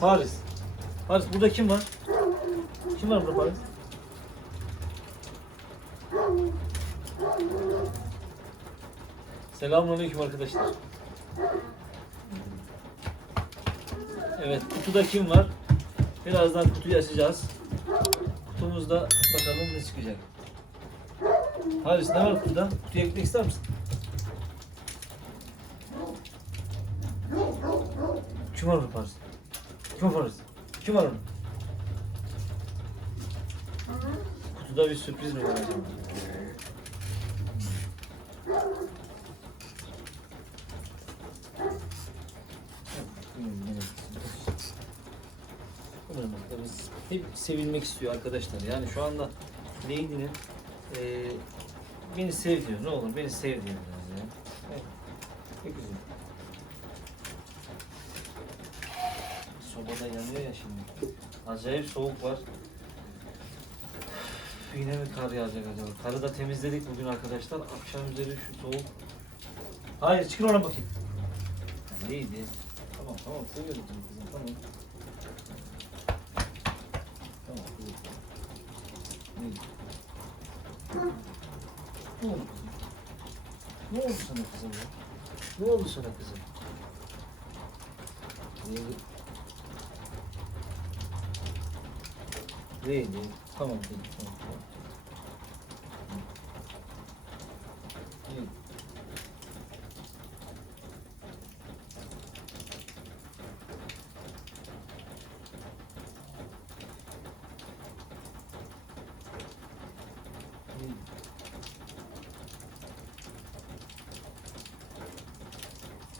Paris. Paris burada kim var? Kim var burada Paris? Selamünaleyküm arkadaşlar. Evet, kutuda kim var? Birazdan kutuyu açacağız. Kutumuzda bakalım ne çıkacak. Halis ne var kutuda? Kutuya gitmek ister misin? Kim var orada Paris? Kim var Paris? Kim var orada? Kutuda bir sürpriz mi var acaba? Umarım biz hep sevilmek istiyor arkadaşlar. Yani şu anda Lady'nin eee beni sev diyor. Ne olur beni sev diyor biraz ya. Evet. Ne güzel. Sobada yanıyor ya şimdi. Acayip soğuk var. Yine mi kar yağacak acaba? Karı da temizledik bugün arkadaşlar. Akşam üzeri şu soğuk. Hayır çıkın ona bakayım. Neydi? Tamam tamam seni kızım tamam. Tamam kızım. Neydi? Ne oldu kızım? Ne oldu sana kızım ya? Ne oldu sana kızım? Neydi? Neydi? Tamam kızım tamam tamam. Neydi? Neydi?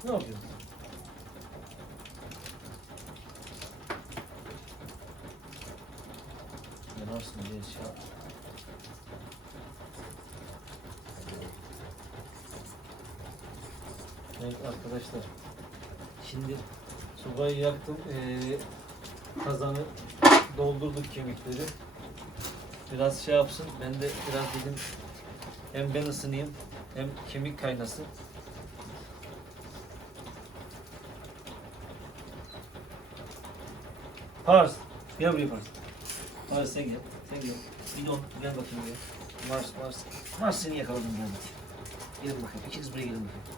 Ne yapıyorsun? Yanarsın diye şey yap. Evet arkadaşlar. Şimdi sobayı yaktım. Ee, kazanı doldurduk kemikleri. Biraz şey yapsın. Ben de biraz dedim hem ben ısınayım hem kemik kaynasın. Pars. Gel buraya Pars. Pars sen gel. Sen gel. Bidon gel bakayım gel. Mars Mars. Mars seni yakaladım bakayım. Gelin bakayım. İkiniz buraya gelin bakayım.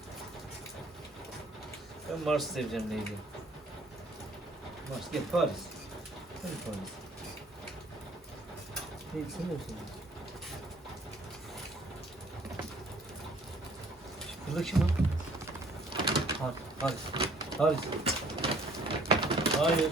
Ben Mars'ı seveceğim neydi? Mars gel Paris. Hadi Paris. Ne yapıyorsun? Burada kim var? Paris. Paris. Paris. Hayır.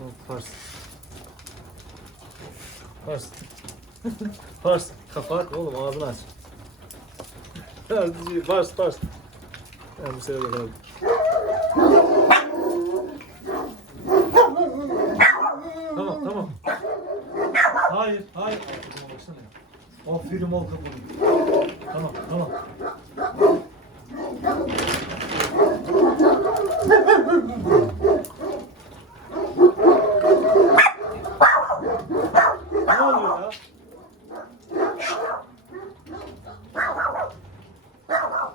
Oh, Pars. Pars. Pars. Kafa aç oğlum ağzını aç. Pars, pars. Ha, bu sefer bakalım. Tamam, tamam. Hayır, hayır. Aferin ol kapını. Tamam, tamam. Ne oluyor ya?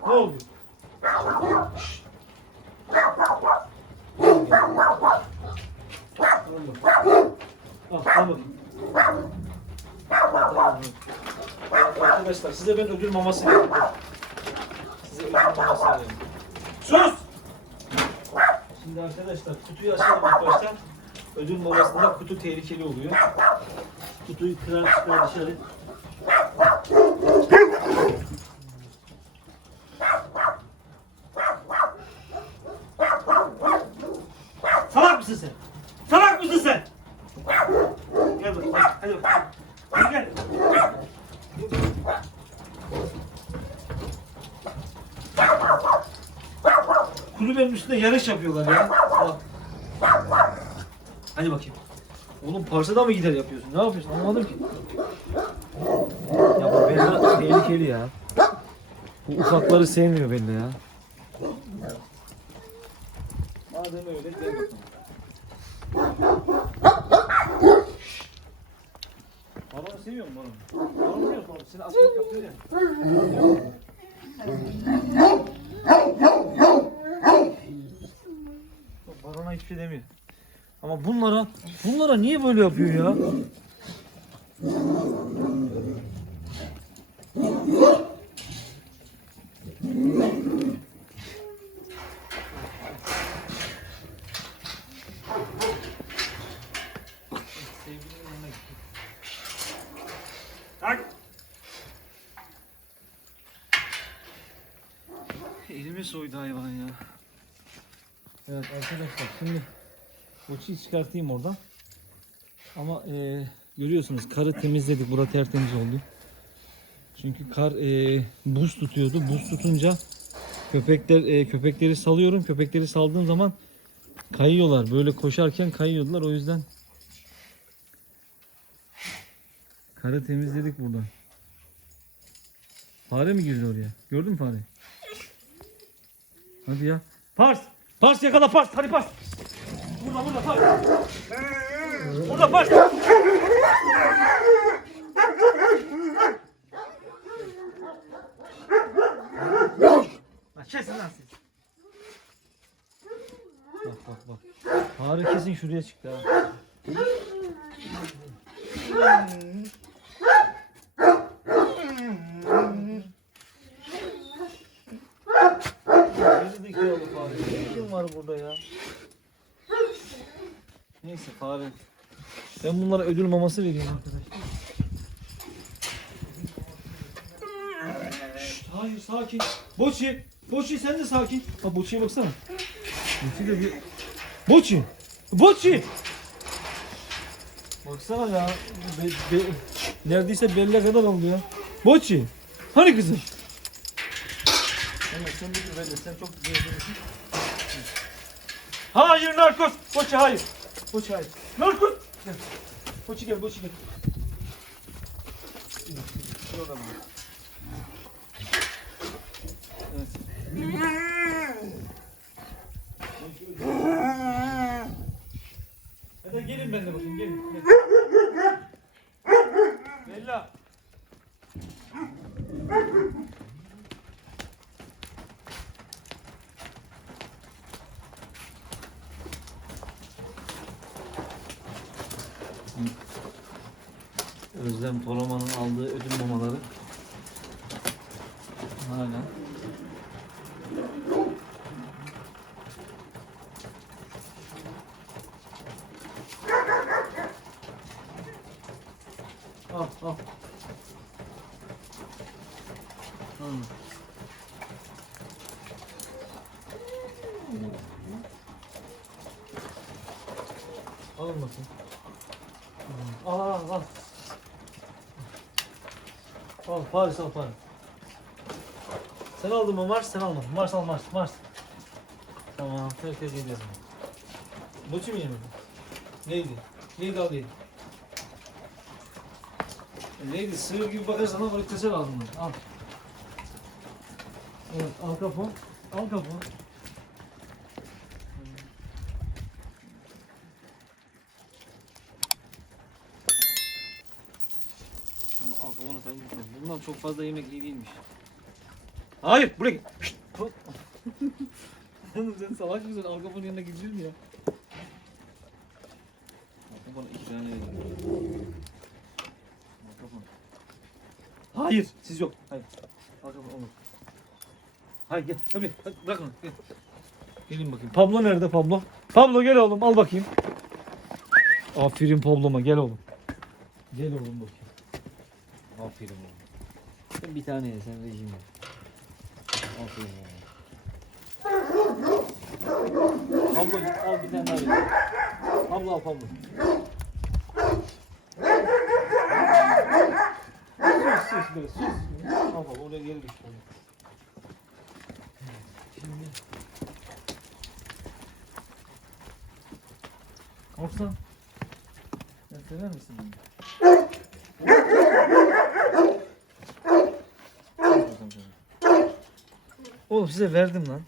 Ne oluyor? Ah, tamam. Arkadaşlar size ben ödül maması verdim. Size ödül maması verdim. Sus! Şimdi arkadaşlar kutuyu açalım ilk başta. Ödül mamasında kutu tehlikeli oluyor. Kutuyu kırar çıkar dışarı. Gel Kulübenin üstünde yarış yapıyorlar ya. Bak. Hadi bakayım. Oğlum parsada mı gider yapıyorsun? Ne yapıyorsun? Anlamadım ki. Ya bu Bella tehlikeli ya. Bu ufakları sevmiyor Bella ya. Ya. Balona hiçbir şey demiyor. Ama bunlara, bunlara niye böyle yapıyor ya? Sevgilinin yanına gitti. Kalk. Elimi soydu hayvan ya. Evet arkadaşlar şimdi uçuyu çıkartayım oradan. Ama e, görüyorsunuz karı temizledik. Bura tertemiz oldu. Çünkü kar e, buz tutuyordu. Buz tutunca köpekler e, köpekleri salıyorum. Köpekleri saldığım zaman kayıyorlar. Böyle koşarken kayıyordular. O yüzden karı temizledik buradan. Fare mi girdi oraya? Gördün mü fare? Hadi ya. Pars! Pars yakala pars! Hadi pars! Burada burada pars! Burada pars! Lan kesin lan siz. Bak bak bak. Fare kesin şuraya çıktı ha. Gerizekalı fare. Ne işin var burada ya? Neyse fare. Ben bunlara ödül maması vereyim arkadaşlar. Şşt, hayır sakin. Boçi. Boçi sen de sakin. Ha Boçi'ye baksana. Boçi de bir... Boçi. Boçi. Baksana ya. Be, be, neredeyse belle kadar oldu ya. Boçi. Hani kızım? Evet sen bir böyle sen çok gezdirirsin. Hayır narkoz. Boçi hayır. Boçi hayır. Narkoz. Gel. Boçi gel Boçi gel. Şurada mı? Evet. Hadi gelin ben de bakayım gelin. Gel. Bella. Özlem Poroman'ın aldığı ödül mamaları. Hala. Al al. Al. Alın bakayım. Al al al. Al Paris al Paris. Sen aldın mı Mars sen almadın. Mars al Mars Mars. Tamam herkes yedi yazın. Boçu mu yemedin? Neydi? Neydi al? E, Neydi? Sığır gibi bakarsan ama ötesi lazım. Al. Evet al kapı. Al kapı. Ama alkaponu sen gitme. Bundan çok fazla yemek iyi değilmiş. Hayır buraya git. Şşt. Oğlum sen salak mısın? Alkaponun yanına gidilir mi ya? Alkaponu iki tane yedim. Hayır siz yok. Hayır. Alkapon olur. Hayır gel. Tabii. Hadi bırakın. Gel. Gelin bakayım. Pablo nerede Pablo? Pablo gel oğlum al bakayım. Aferin Pablo'ma gel oğlum. Gel oğlum bakayım. Aferin oğlum. Sen bir tane ye sen rejim yap. Aferin sana. Pablo git al bir tane daha ye. Pablo al Pablo. Sus sus be sus. Al Pablo oraya geri düştü. Şimdi. Korsan. Sen sever misin beni? Oğlum size verdim lan.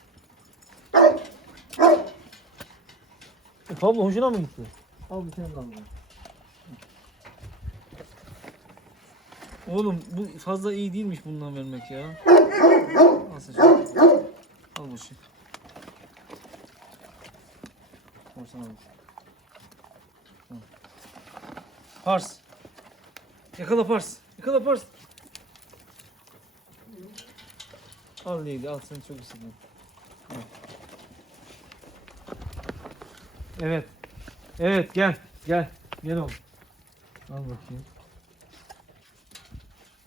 E, Pablo hoşuna mı gitti? Al bir tane daha. Oğlum bu fazla iyi değilmiş bundan vermek ya. Al sen şunu. Al bu şey. Korsan. Al. Pars. Yakala Pars. Yakala Pars. Al Leyli al seni çok istedim. Evet. Evet gel. Gel. Gel oğlum. Al bakayım.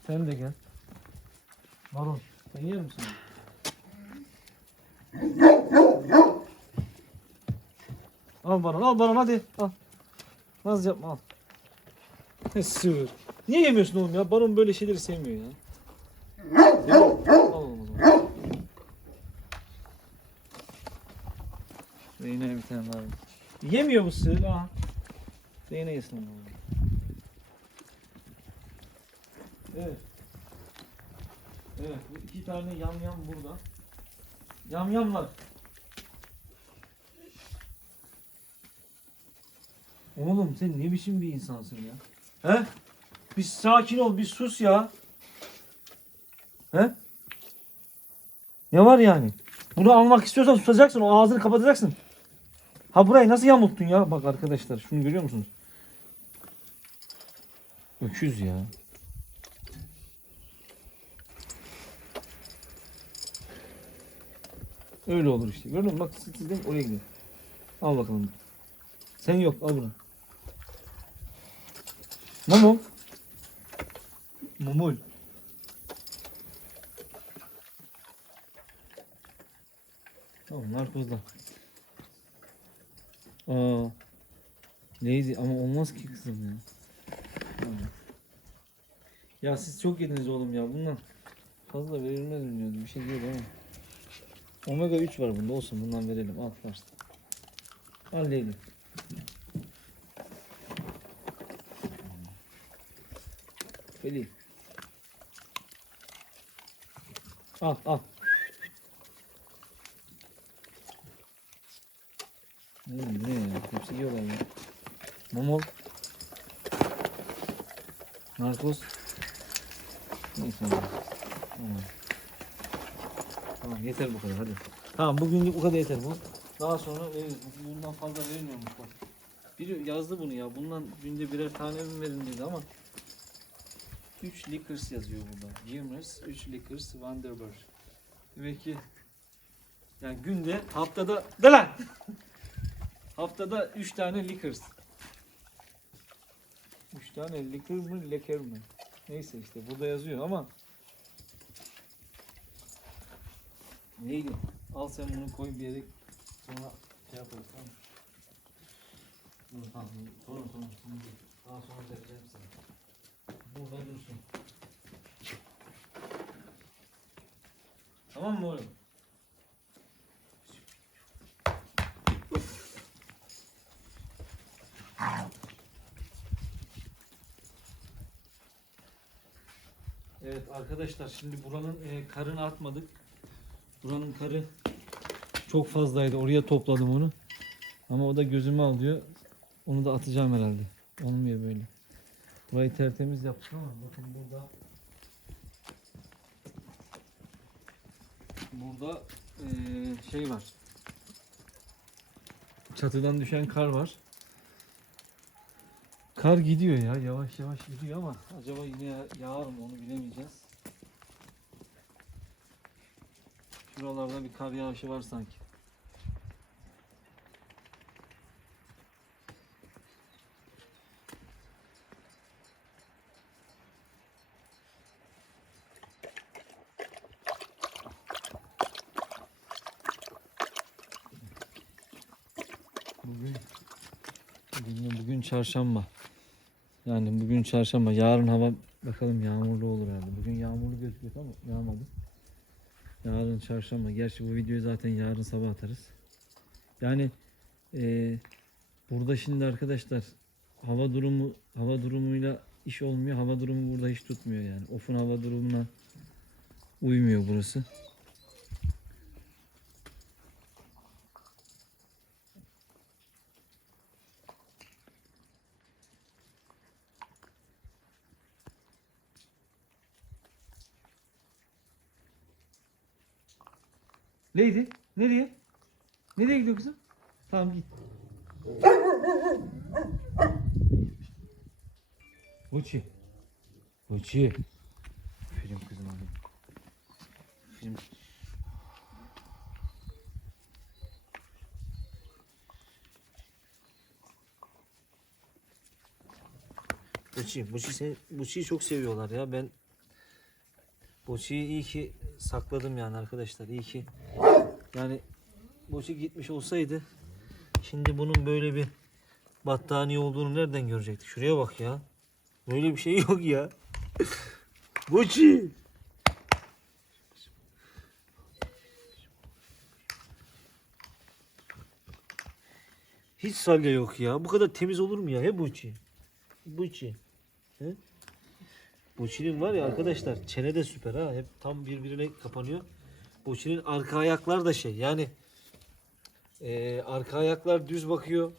Sen de gel. Marun. Sen yer misin? Al Baron, al Baron hadi. Al. Naz yapma al. Sığır. Niye yemiyorsun oğlum ya? Baron böyle şeyleri sevmiyor ya. Al oğlum o zaman. Zeynep'e bir tane daha. Yemiyor bu sığır. Aa. Zeynep yesin onu. Evet. Evet. bu iki tane yamyam burada. Yamyamlar. Oğlum sen ne biçim bir insansın ya? He? Bir sakin ol, bir sus ya. He? Ne var yani? Bunu almak istiyorsan susacaksın, o ağzını kapatacaksın. Ha burayı nasıl yamulttun ya? Bak arkadaşlar, şunu görüyor musunuz? Öküz ya. Öyle olur işte. Gördün mü? Bak sizden oraya gidiyor. Al bakalım. Sen yok. Al bunu. Mumul. Mumul. Tamam narkozda. Aa. Neydi ama olmaz ki kızım ya. Ya siz çok yediniz oğlum ya bundan. Fazla verilmez bilmiyordum. Bir şey değil ama. Omega 3 var bunda olsun bundan verelim. Al first. Al Leyli. Veli. Al al. Ne, ne Hepsi yiyorlar ya. Momol. Narkoz. Neyse. Tamam. Tamam yeter bu kadar hadi. Tamam bugünlük bu kadar yeter bu. Daha sonra. Bu- Bundan fazla verilmiyormuş bak. Biri yazdı bunu ya. Bundan günde birer tane mi verin dedi ama 3 liquors yazıyor burada. Gimers, 3 liquors, Wanderberg. Demek ki yani günde haftada da lan! Haftada 3 tane liquors. 3 tane liquor mı, leker mi? Neyse işte burada yazıyor ama Neydi? Al sen bunu koy bir yere sonra şey yaparız tamam? Dur tamam sonra sonra şimdi. Daha sonra vereceğim sana. Burada dursun. Tamam mı oğlum? Arkadaşlar şimdi buranın e, karını atmadık. Buranın karı çok fazlaydı. Oraya topladım onu. Ama o da gözüme alıyor. Onu da atacağım herhalde. Olmuyor böyle. Burayı tertemiz yaptık ama bakın burada burada eee, şey var. Çatıdan düşen kar var. Kar gidiyor ya yavaş yavaş gidiyor ama acaba yine yağar mı onu bilemeyeceğiz. Şuralarda bir kar yağışı var sanki. Bugün bugün, çarşamba. Yani bugün çarşamba. Yarın hava bakalım yağmurlu olur herhalde. Bugün yağmurlu gözüküyor ama yağmadı. Yarın çarşamba. Gerçi bu videoyu zaten yarın sabah atarız. Yani eee Burada şimdi arkadaşlar hava durumu hava durumuyla iş olmuyor. Hava durumu burada hiç tutmuyor yani. Of'un hava durumuna uymuyor burası. Lady nereye? Nereye gidiyor kızım? Tamam git. Uçi. Uçi. Film kızım benim. Film. Buçi, Buçi se- Buçi'yi çok seviyorlar ya. Ben Buçi'yi iyi ki sakladım yani arkadaşlar. İyi ki yani Buçi gitmiş olsaydı şimdi bunun böyle bir battaniye olduğunu nereden görecektik? Şuraya bak ya. Böyle bir şey yok ya. Buçi. Hiç salya yok ya. Bu kadar temiz olur mu ya? He Buçi. Buçi. He? Buçi'nin var ya arkadaşlar çene de süper ha. Hep tam birbirine kapanıyor. Buçi'nin arka ayaklar da şey yani e, arka ayaklar düz bakıyor.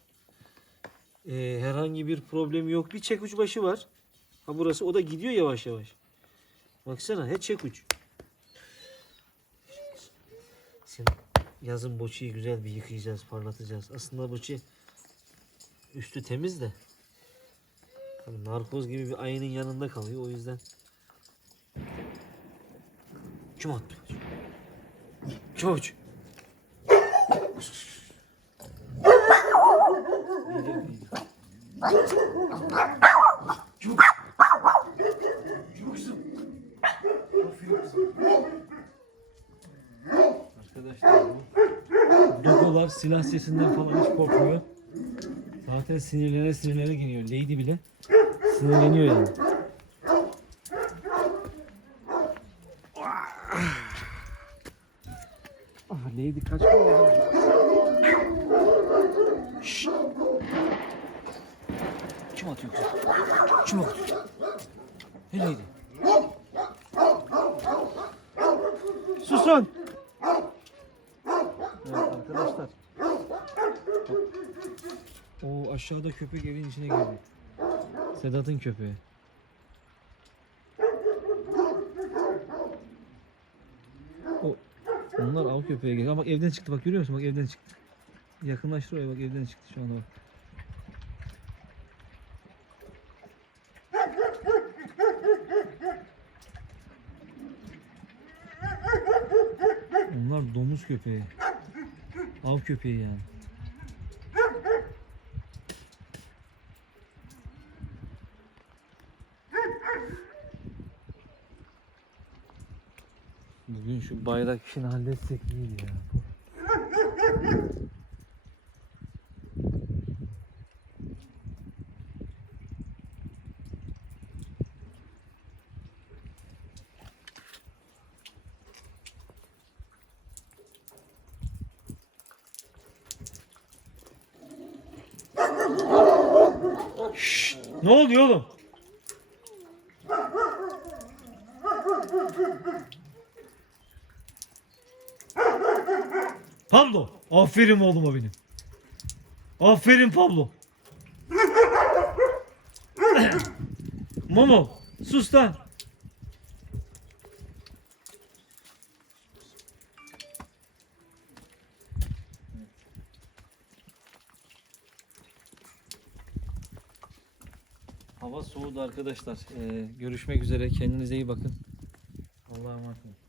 E, herhangi bir problemi yok. Bir çek uç başı var. Ha burası o da gidiyor yavaş yavaş. Baksana he çek uç. Şimdi yazın Buçi'yi güzel bir yıkayacağız, parlatacağız. Aslında Buçi üstü temiz de Hani narkoz gibi bir ayının yanında kalıyor o yüzden. Kim attı? Bu Dogolar silah sesinden falan hiç korkmuyor. Zaten sinirlene sinirlene geliyor. Lady bile sinirleniyor yani. Ah Lady kaçma ya. Şşt. Kim atıyor kızım? Kim atıyor? Ne Lady? Susun! Evet arkadaşlar. O aşağıda köpek evin içine girdi. Sedat'ın köpeği. O onlar av köpeğe geliyor. Ama bak evden çıktı bak görüyor musun? Bak evden çıktı. Yakınlaştır oraya bak evden çıktı şu anda bak. Onlar domuz köpeği. Av köpeği yani. Bugün şu bayrak işini halletsek iyiydi ya. Şşt, ne oluyor oğlum? Pablo. Aferin oğluma benim. Aferin Pablo. Momo. Sus lan. Hava soğudu arkadaşlar. Ee, görüşmek üzere. Kendinize iyi bakın. Allah'a emanet olun.